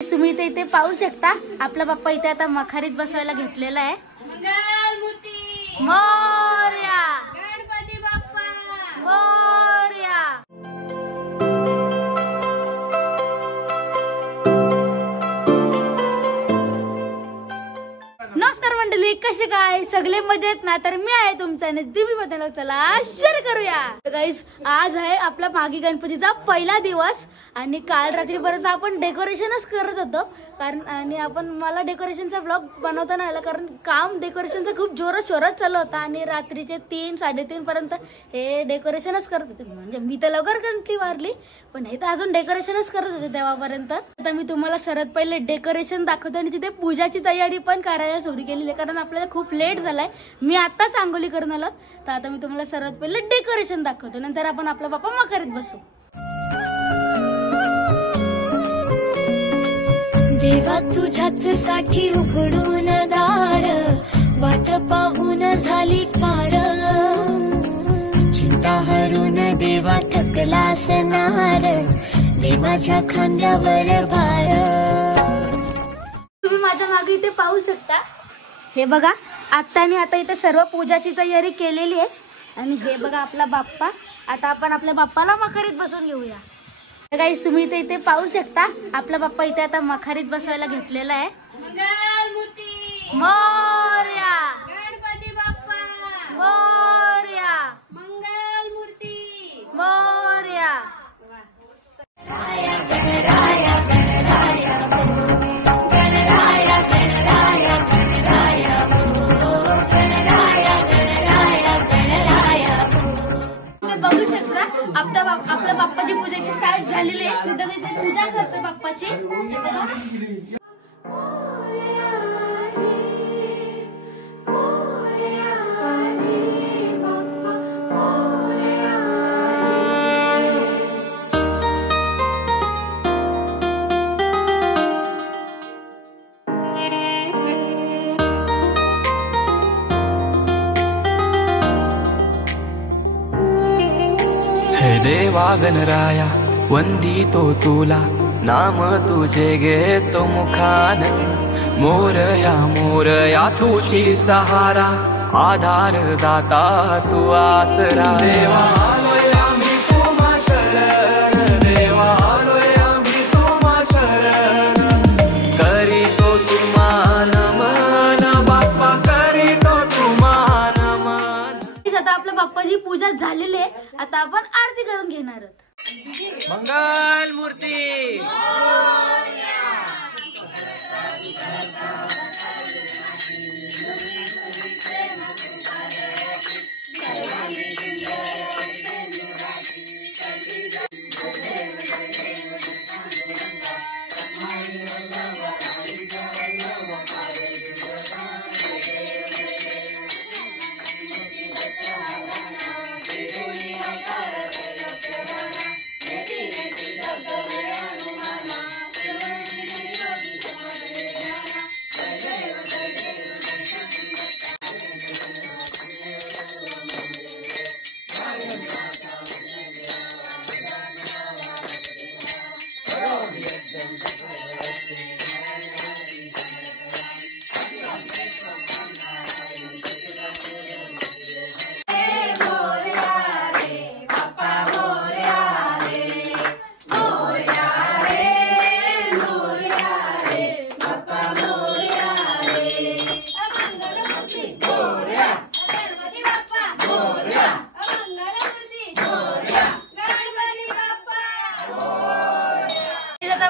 तुम्ही इथे पाहू शकता आपला बाप्पा इथे आता मखारीत बसवायला घेतलेला आहे। मंगल मूर्ती मोरया, गणपती बाप्पा मोरया। नमस्कार मंडळी, कसे काय सगळे मजेत ना? तर मी आहे तुमचा आणि तुम्ही बदल चला शेअर करूया। गाईज आज आहे आपला मागी गणपतीचा पहिला दिवस आणि काल रात्रीपर्यंत आपण डेकोरेशनच करत होतो कारण आणि मला डेकोरेशनचा ब्लॉग बनवता नाही आला कारण काम डेकोरेशनचा खूप जोरात शोरात चालू होता आणि रात्रीचे 3-3:30 पर्यंत हे डेकोरेशनच करत होते। म्हणजे मी तर लवकर गणपती वारली पण हे तर अजून डेकोरेशनच करत होते तेव्हापर्यंत। आता मी तुम्हाला सर्वात पहिले डेकोरेशन दाखवतो आणि तिथे पूजाची तयारी पण करायला सुरू केली कारण आपल्याला खूप लेट झालाय। मी आताच आंघोळी करून आलो तर आता मी तुम्हाला सर्वात पहिले डेकोरेशन दाखवतो, नंतर आपण आपला बाप्पा मखारीत बसू। देवा तुझ्याच साठी उघडून दार, वाट पाहून झाली पार, चिंता हरून देवा थकला असणार, देवाच्या खांद्यावर भार। तुम्ही माझ्या मागे इथे पाहू शकता, हे बघा आता इथे सर्व पूजाची तयारी केलेली आहे आणि हे बघा आपला बाप्पा। आता आपण आपल्या बाप्पाला मखारीत बसवून घेऊया। गाईस तुम्ही इथे पाहू शकता आपला बाप्पा इथे आता मखारीत बसवायला घेतलेला आहे। मंगल मूर्ती मोरया, गणपती बाप्पा मोरया, मंगल मूर्ती मोरया। बघू शकता आपल्या बाप्पाची पूजेची स्टार्ट झालेली आहे। तिथे पूजा करते बाप्पाची। देवा गणराया वंदितो तुला, नाम तुझे घेतो मुखान, मोरया मोरया तुझी सहारा, आधार दाता तू आसरा। देवा आलोय आम्ही तुम्हा शरण, देवा आलोय आम्ही तुम्हा शरण, करीतो तुम्हा नमन, बाप्पा करीतो तुम्हा नमन। आता आपल्या बाप्पाची पूजा झालेली आहे, आता आपण आरती करून घेणार आहोत। मंगल मूर्ती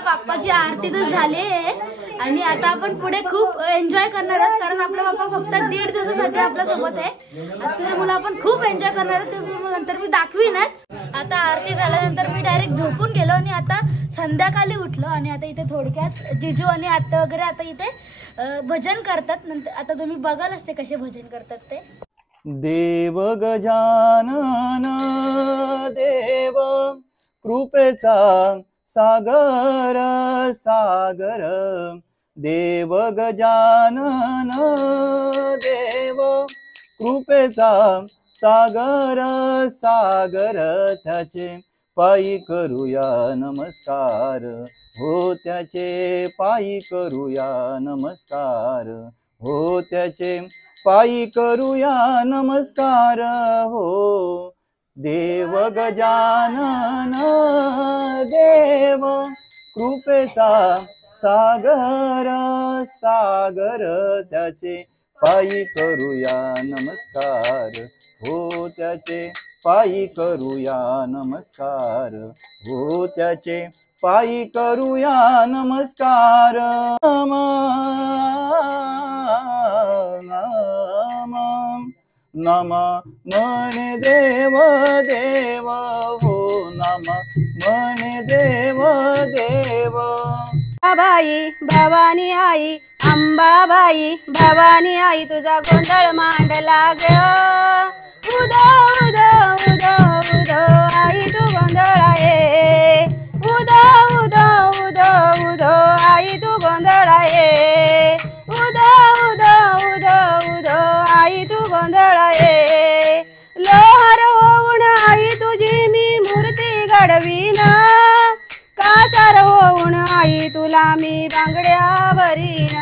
बाप्पाची आरती तर झाली आहे आणि आता आपण पुढे खूप एन्जॉय करणार आहोत कारण आपला बाप्पा फक्त 1.5 दिवसासाठी आपल्या सोबत आहे। त्याच्यामुळे आपण खूप एन्जॉय करणार आहोत, नंतर मी दाखवीनच। आता आरती झाल्यानंतर मी डायरेक्ट झोपून गेलो आणि आता संध्याकाळी उठलो आणि आता इथे थोडक्यात जिजू आणि आत्या वगैरे आता इथे भजन करतात। नंतर आता तुम्ही बघालच ते कसे भजन करतात ते। देव गजानन देव कृपेचा सागर सागर, देव गजानन देव कृपेचा सागर सागर, त्याचे पायी करूया नमस्कार हो त्याचे पायी करूया नमस्कार हो त्याचे पायी करूया नमस्कार हो देव गजानन देव कृपेचा सागर सागर त्याचे पायी करूया नमस्कार हो त्याचे पायी करूया नमस्कार हो त्याचे पायी करूया नमस्कार नम नम म्हणे देव देव हो नम म्हणे देव देव बाई भवानी आई अंबाबाई भवानी आई तुझा गोंधळ मांडला ग उदो उदो उदो उदो आई तू गोंधळ आहे उदो उदो उदो उदो आई तू गोंधळ आहे उदो उदो उदो उदो आई तू गोंधळ आहे लोहार होऊन आई तुझी मी मूर्ती घडवीन कासार होऊन आई तुला मी बांगड्या भरीन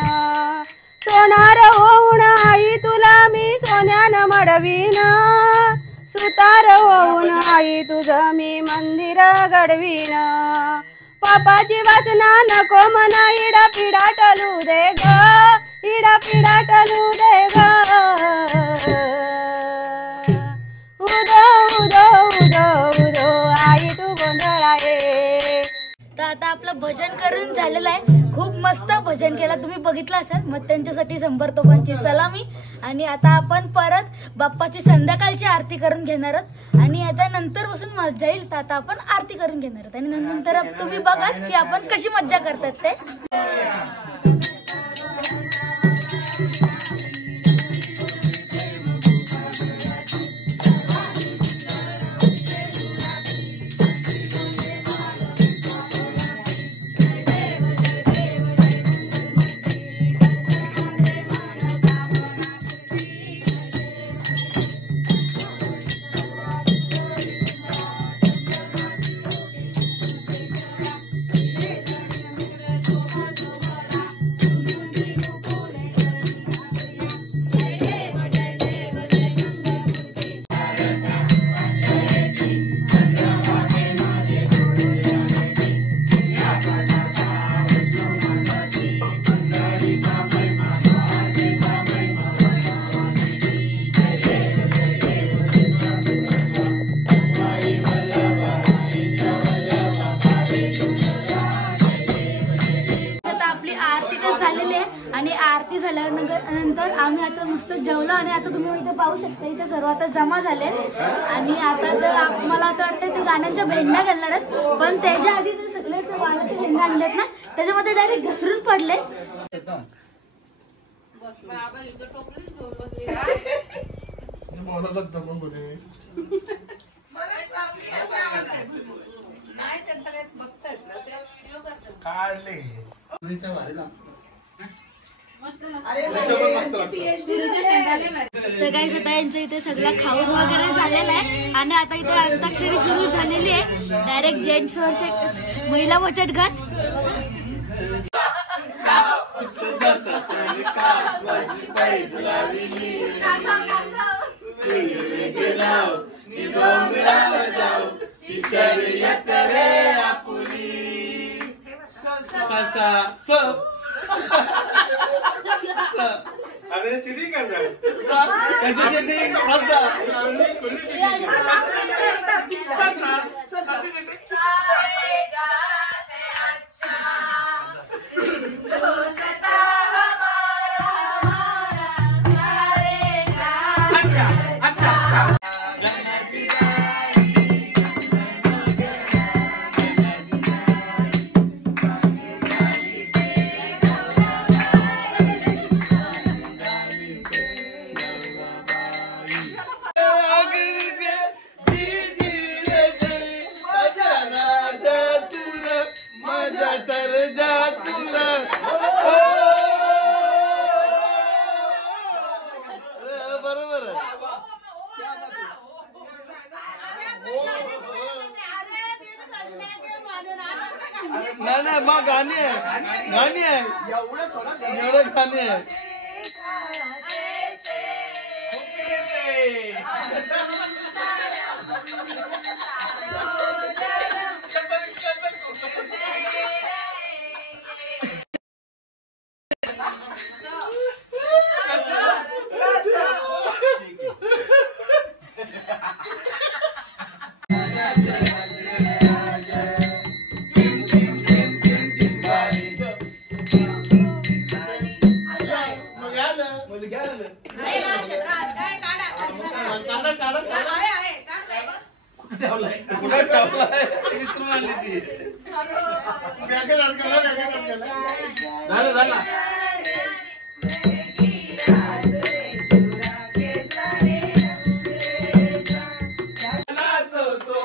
सोनार होऊन आई तुला मी सोन्यानं मडवीन सुतार होऊन आई तुझं मी मंदिर घडवीन पापाची वासना नको मना इडा पिडा टलू दे ग इडा पिडा टलू दे ग उदो उदो उदो उदो आई तू गोंधळ आहे. तर आता आपलं भजन करून झालेलं आहे. खूप मस्त भजन केलं, तुम्ही बघितलं असेल. मग त्यांच्यासाठी 100 तोफांची सलामी. आणि आता आपण परत बाप्पाची संध्याकाळची आरती करून घेणार आहोत आणि आता नंतर बसून मजा येईल. तर आता आपण आरती करून घेणार आहोत आणि नंतर तुम्ही बघाच की आपण कशी मज्जा करतात ते. आणि आरती झाल्यानंतर आम्ही आता मस्त जेवलो आणि आता तुम्ही इथे पाहू शकता इथे सर्व आता जमा झाले. आणि आता तर मला आता वाटतं ते गाण्यांच्या भेंड्या घालणार आहेत, पण त्याच्या आधी ते सगळे ते वाण्याचे भेंड्या आणलेत ना त्याच्यामध्ये डायरेक्ट घसरून पडले. तर काही आता यांचं इथे सगळं खाऊन वगैरे झालेलं आहे आणि आता इथे अंताक्षरी सुरू झालेली आहे. डायरेक्ट जेंट्स वरचे महिला बचत गट. अरे चिड़ी कर रहा है कैसे चिड़ी गाणी आहे एवढं गाणी आहे. विसरून आली ती झालं नाचवतो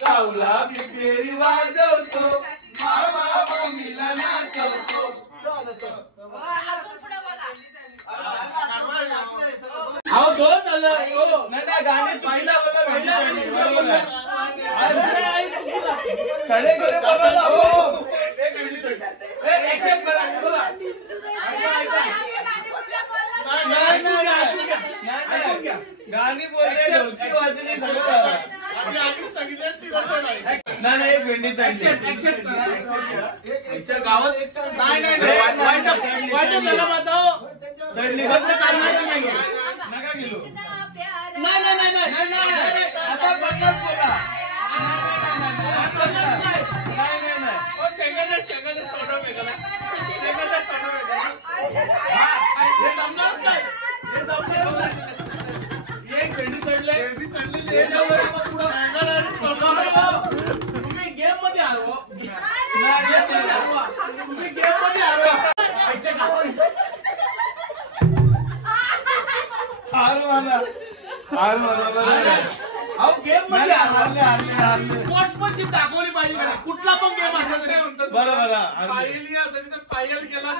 कावला बिपेरी वाजवतो मामा मम्मीला नाचवतो. अहो दोन झालं नाही गाणी पहिला गाणी बोलले ढोलकी वाजली सगळं आधीच सांगितलं नाही एक भेंडी गावात चढली फक्त चालणार नाही नका गेलो नाही आता पन्नास बोला एक भेंडी चढले तुम्ही गेम मध्ये हरवा तुम्ही गेम मध्ये हरवा हार मला बरोबर अहो गेम मध्ये हारले स्पोर्ट्स पण जीत दाखवली पाहिजे मला कुठला पण गेम असला बरोबर पायल गेला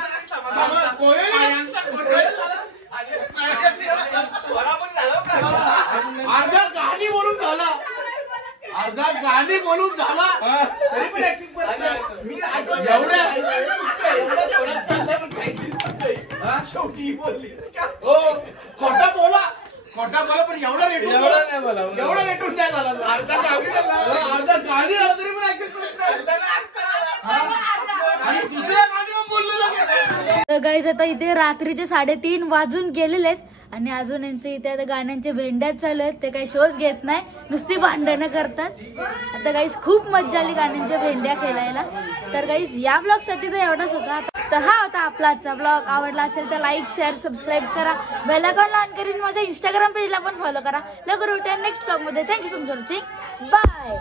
अर्धा गाणी बोलून झाला तरी पण शेवटी बोलली हो खोटा बोला पण एवढा रेटून नाही झाला अर्धा गाणी झाला तरी पण ऍक्सेप्ट करत आणि दुसऱ्या गाणी पण बोललेलं. तर गाईज आता इथे रात्रीचे 3:30 वाजून गेलेले आहेत आणि अजून यांचे इथे आता गाण्यांचे भेंड्याच चालू आहेत. ते काही शोज घेत नाही नुसती भांडणं करतात. आता गाईज खूप मज्जा आली गाण्यांच्या भेंड्या खेळायला. तर गाईज या ब्लॉग साठी तर एवढाच होता. तर हा होता आपला आजचा ब्लॉग. आवडला असेल तर लाईक शेअर सबस्क्राईब करा. बेल आयकॉन ऑन करून माझ्या इंस्टाग्राम पेजला पण फॉलो करा. लवकर भेटूया नेक्स्ट ब्लॉग मध्ये. Thank you so much. बाय.